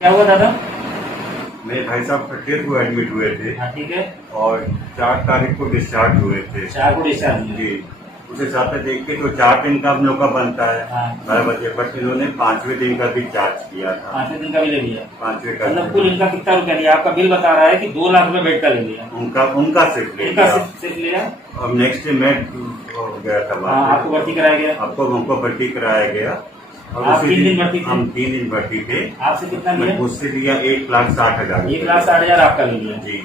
क्या हुआ दादा? मेरे भाई साहब 30 को एडमिट हुए थे हाँ ठीक है। और 4 तारीख को डिस्चार्ज हुए थे। 4 को डिस्चार्ज हुए। जी, उस हिसाब से देख के तो 4 दिन का हम लोग का बनता है हाँ। बराबर, बट इन्होंने 5वें दिन का भी चार्ज किया था। 5वें दिन का भी ले लिया। 5वें का मतलब कुल इनका कितना रुपया लिया? आपका बिल बता रहा है कि 2 लाख रुपए बेड का ले लिया। उनका सिर्फ ले इनका लिया सिर्फ लिया। और नेक्स्ट डे मैं गया था हाँ, आपको भर्ती कराया गया। हमको भर्ती कराया गया और आप उसी 3 दिन भर्ती थे? हम 3 दिन भर्ती थे। आपसे कितना लिया? उससे लिया 1,60,000। 1,60,000 आपका ले लिया जी,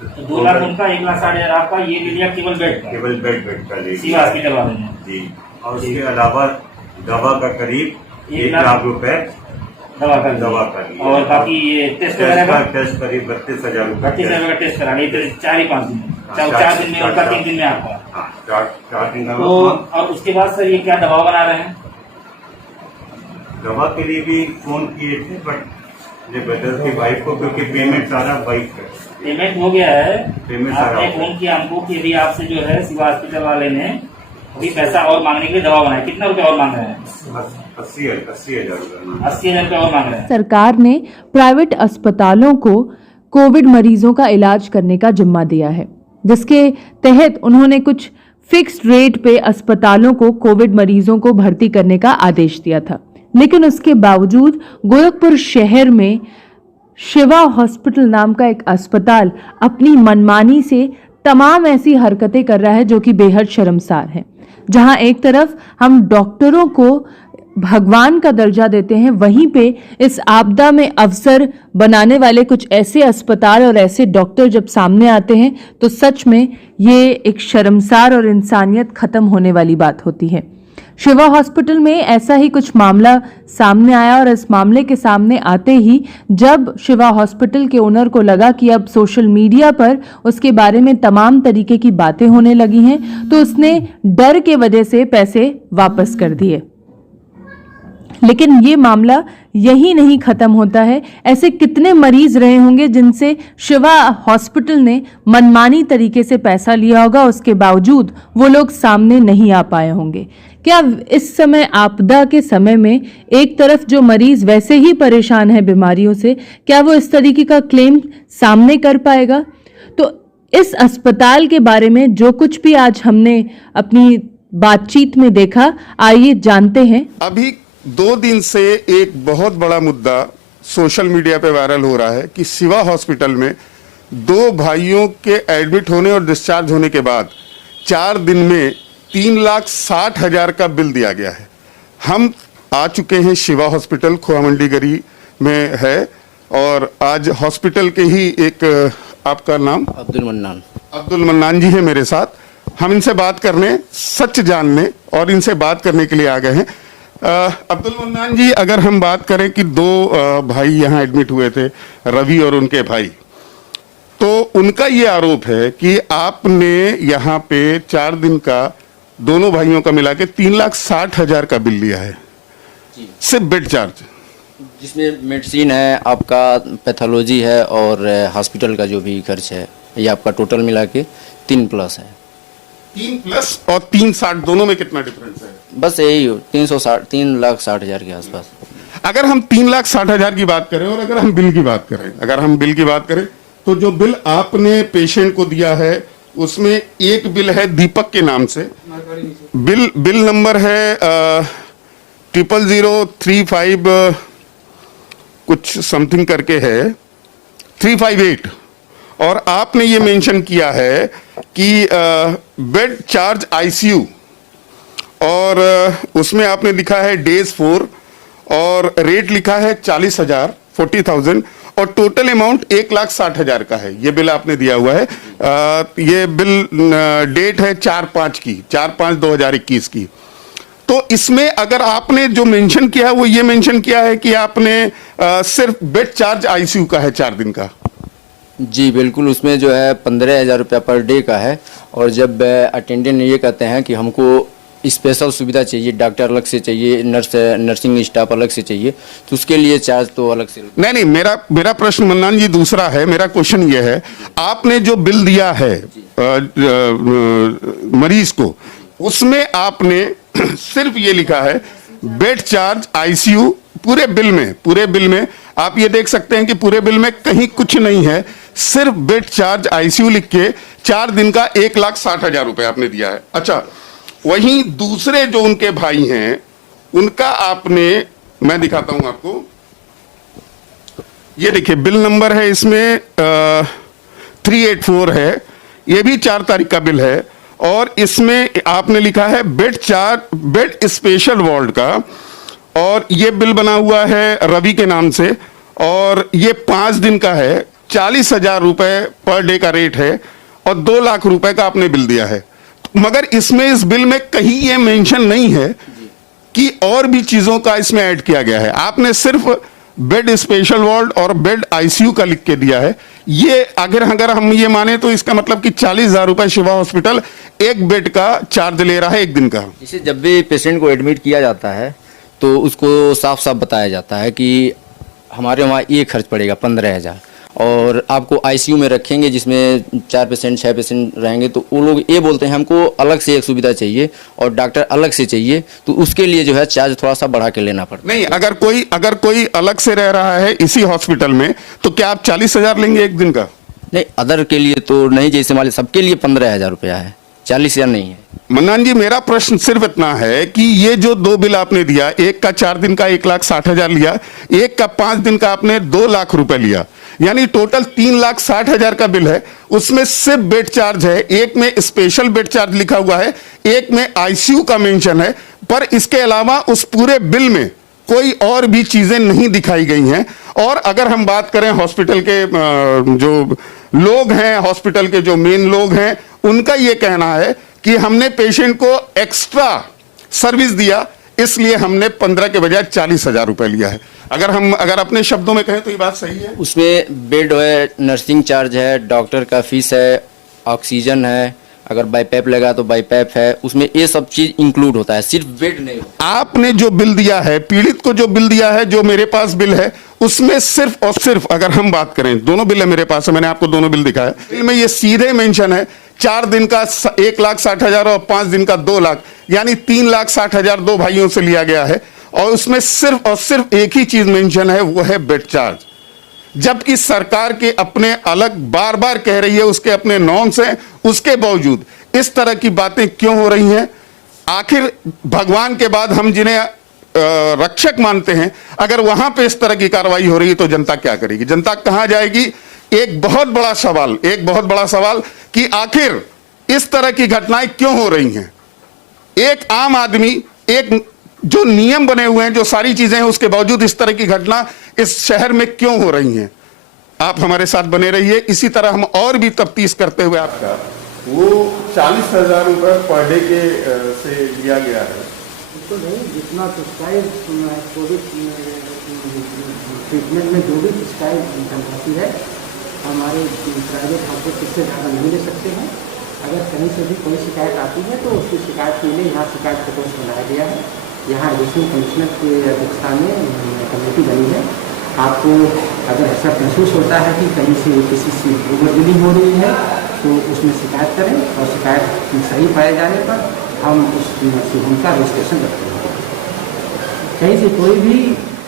तो 2 लाख उनका, 1,60,000 आपका। ये ले लिया केवल बेड का, केवल बेड का ले सिवा हॉस्पिटल वाले ने। जी, और उसके अलावा दवा का करीब 1 1,00,000 रुपए दवा का लिया। और बाकी ये टेस्ट वगैरह का टेस्ट करीब 32,000 रुपए। 32,000 का टेस्ट करा। ये 4 ही 5 दिन में, 4 दिन में उनका, 3 दिन में आपका। 4 दिन का। तो और उसके बाद सर ये क्या दवा बना रहे हैं? दवा के लिए भी फोन किए थे बट मेरे ब्रदर की वाइफ को, क्योंकि पेमेंट सारा वाइफ है। पेमेंट हो गया है। पेमेंट आपने फोन किया हमको कि यदि आपसे जो है सिवा हॉस्पिटल वाले ने अभी पैसा और मांगने के लिए दवा बनाई। कितना रुपया और मांग रहे हैं? 80,000 रुपये। 80,000 रुपया और मांग रहे हैं। सरकार ने प्राइवेट अस्पतालों को कोविड मरीजों का इलाज करने का जिम्मा दिया है, जिसके तहत उन्होंने कुछ फिक्स्ड रेट पे अस्पतालों को कोविड मरीजों को भर्ती करने का आदेश दिया था। लेकिन उसके बावजूद गोरखपुर शहर में शिवा हॉस्पिटल नाम का एक अस्पताल अपनी मनमानी से तमाम ऐसी हरकतें कर रहा है जो कि बेहद शर्मसार है। जहां एक तरफ हम डॉक्टरों को भगवान का दर्जा देते हैं, वहीं पे इस आपदा में अवसर बनाने वाले कुछ ऐसे अस्पताल और ऐसे डॉक्टर जब सामने आते हैं तो सच में ये एक शर्मसार और इंसानियत खत्म होने वाली बात होती है। शिवा हॉस्पिटल में ऐसा ही कुछ मामला सामने आया और इस मामले के सामने आते ही जब शिवा हॉस्पिटल के ओनर को लगा कि अब सोशल मीडिया पर उसके बारे में तमाम तरीके की बातें होने लगी हैं तो उसने डर के वजह से पैसे वापस कर दिए। लेकिन ये मामला यही नहीं खत्म होता है। ऐसे कितने मरीज रहे होंगे जिनसे शिवा हॉस्पिटल ने मनमानी तरीके से पैसा लिया होगा, उसके बावजूद वो लोग सामने नहीं आ पाए होंगे। क्या इस समय आपदा के समय में एक तरफ जो मरीज वैसे ही परेशान है बीमारियों से, क्या वो इस तरीके का क्लेम सामने कर पाएगा? तो इस अस्पताल के बारे में जो कुछ भी आज हमने अपनी बातचीत में देखा, आइए जानते हैं। अभी 2 दिन से एक बहुत बड़ा मुद्दा सोशल मीडिया पे वायरल हो रहा है कि शिवा हॉस्पिटल में 2 भाइयों के एडमिट होने और डिस्चार्ज होने के बाद 4 दिन में 3,60,000 का बिल दिया गया है। हम आ चुके हैं शिवा हॉस्पिटल, खोआ मंडी गरी में है और आज हॉस्पिटल के ही एक, आपका नाम? अब्दुल मन्नान जी है मेरे साथ। हम इनसे बात करने, सच जानने और इनसे बात करने के लिए आ गए हैं। अब्दुल मन्नान जी, अगर हम बात करें कि 2 भाई यहाँ एडमिट हुए थे, रवि और उनके भाई, तो उनका ये आरोप है कि आपने यहाँ पे 4 दिन का दोनों भाइयों का मिला के 3,60,000 का बिल लिया है, सिर्फ बेड चार्ज, जिसमें मेडिसिन है, आपका पैथोलॉजी है और हॉस्पिटल का जो भी खर्च है, ये आपका टोटल मिला के 3+ है। 3+ और 3,60 दोनों में कितना डिफरेंस है? बस यही 3,60,000 के आसपास। अगर हम 3,60,000 की बात करें और अगर हम बिल की बात करें तो जो बिल आपने पेशेंट को दिया है उसमें एक बिल है दीपक के नाम से, बिल नंबर है 00035 कुछ समथिंग करके है 358, और आपने ये मेंशन किया है कि बेड चार्ज आईसीयू, और उसमें आपने लिखा है डेज 4 और रेट लिखा है 40,000 और टोटल अमाउंट 1,60,000 का है। ये बिल आपने दिया हुआ है। ये बिल डेट है 4/5/2021 की। तो इसमें अगर आपने जो मेंशन किया है वो ये मेंशन किया है कि आपने सिर्फ बेड चार्ज आईसीयू का है 4 दिन का। जी बिल्कुल, उसमें जो है 15,000 रुपया पर डे का है। और जब अटेंडेंट ये कहते हैं कि हमको स्पेशल सुविधा चाहिए, डॉक्टर अलग से चाहिए, नर्सिंग स्टाफ अलग से चाहिए, तो उसके लिए चार्ज तो अलग से। नहीं, मेरा प्रश्न मन्नान जी दूसरा है। मेरा क्वेश्चन ये है, आपने जो बिल दिया है मरीज को, उसमें आपने सिर्फ ये लिखा है बेड चार्ज आईसीयू, पूरे बिल में आप ये देख सकते हैं कि पूरे बिल में कहीं कुछ नहीं है, सिर्फ बेड चार्ज आईसीयू लिख के 4 दिन का 1,60,000 रुपए आपने दिया है। अच्छा, वहीं दूसरे जो उनके भाई हैं उनका आपने, मैं दिखाता हूं आपको, ये देखिए बिल नंबर है इसमें 384 है, ये भी 4 तारीख का बिल है और इसमें आपने लिखा है bed charge, bed special ward का, और ये बिल बना हुआ है रवि के नाम से और ये 5 दिन का है, 40,000 रुपए पर डे का रेट है और 2 लाख रुपए का आपने बिल दिया है। मगर इसमें, इस बिल में कहीं ये मेंशन नहीं है कि और भी चीजों का इसमें ऐड किया गया है। आपने सिर्फ बेड स्पेशल वार्ड और बेड आईसीयू का लिख के दिया है। ये अगर हम ये माने तो इसका मतलब कि 40,000 रुपए शिवा हॉस्पिटल एक बेड का चार्ज ले रहा है एक दिन का। जैसे जब भी पेशेंट को एडमिट किया जाता है तो उसको साफ साफ बताया जाता है कि हमारे वहाँ ये खर्च पड़ेगा 15,000, और आपको आईसीयू में रखेंगे जिसमें 4 पेशेंट 6 पेशेंट रहेंगे, तो वो लोग ये बोलते हैं हमको अलग से एक सुविधा चाहिए और डॉक्टर अलग से चाहिए, तो उसके लिए जो है चार्ज थोड़ा सा बढ़ा के लेना पड़ता है। नहीं, अगर कोई अलग से रह रहा है इसी हॉस्पिटल में तो क्या आप 40,000 लेंगे एक दिन का? नहीं, अदर के लिए तो नहीं, जैसे मान सबके लिए 15,000 रुपया है, 40,000 नहीं है। मन्नान जी, मेरा प्रश्न सिर्फ इतना है कि ये जो 2 बिल आपने दिया, एक का 4 दिन का 1,60,000 लिया, एक का 5 दिन का आपने 2 लाख रुपए लिया, यानी टोटल 3,60,000 का बिल है। उसमें सिर्फ बेड चार्ज है, एक में स्पेशल बेड चार्ज लिखा हुआ है, एक में आईसीयू का मेंशन है, पर इसके अलावा उस पूरे बिल में कोई और भी चीजें नहीं दिखाई गई हैं। और अगर हम बात करें हॉस्पिटल के जो लोग हैं, हॉस्पिटल के जो मेन लोग हैं, उनका ये कहना है कि हमने पेशेंट को एक्स्ट्रा सर्विस दिया, इसलिए हमने 15 के बजाय 40,000 रुपए लिया है। अगर अपने शब्दों में कहें तो ये बात सही है। उसमें बेड है, नर्सिंग चार्ज है, डॉक्टर का फीस है, ऑक्सीजन है, अगर बाईपैप लगा तो बाईपैप है, उसमें ये सब चीज इंक्लूड होता है, सिर्फ बेड नहीं होता। आपने जो बिल दिया है, पीड़ित को जो बिल दिया है, जो मेरे पास बिल है, उसमें सिर्फ और सिर्फ, अगर हम बात करें, दोनों बिल है मेरे पास, मैंने आपको दोनों बिल दिखाया, बिल में ये सीधे मेंशन है 4 दिन का 1,60,000 और 5 दिन का 2 लाख, यानी 3,60,000 2 भाइयों से लिया गया है। और उसमें सिर्फ और सिर्फ एक ही चीज मेंशन है, वो है बेड चार्ज, जबकि सरकार के अपने अलग बार बार कह रही है, उसके अपने नॉर्म्स हैं, उसके बावजूद इस तरह की बातें क्यों हो रही हैं? आखिर भगवान के बाद हम जिन्हें रक्षक मानते हैं, अगर वहां पे इस तरह की कार्रवाई हो रही है तो जनता क्या करेगी? जनता कहां जाएगी? एक बहुत बड़ा सवाल कि आखिर इस तरह की घटनाएं क्यों हो रही हैं? एक आम आदमी, एक जो नियम बने हुए हैं, जो सारी चीजें हैं, उसके बावजूद इस तरह की घटना इस शहर में क्यों हो रही हैं? आप हमारे साथ बने रहिए, इसी तरह हम और भी तफ्तीश करते हुए। आपका वो 40,000 रुपए पर डे के से लिया गया है, तो नहीं, जितना प्रिस्क्राइब कोविड ट्रीटमेंट में जो भी प्रिस्क्राइब धनराशि है, हमारे प्राइवेट हॉस्पिटल से ज़्यादा नहीं ले सकते हैं। अगर कहीं से भी कोई शिकायत आती है तो उसकी शिकायत के लिए यहाँ शिकायत प्रकोष्ठ बनाया गया है। यहाँ एडिशनल कमिश्नर की अध्यक्षता में कमेटी बनी है। आपको अगर ऐसा महसूस होता है कि कहीं से किसी से ओवर बिलिंग हो रही है तो उसमें शिकायत करें, और शिकायत सही पाए जाने पर हम उस उनका रजिस्ट्रेशन रखते हैं। कहीं से कोई भी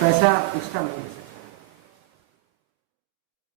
पैसा एक्स्ट्रा नहीं है।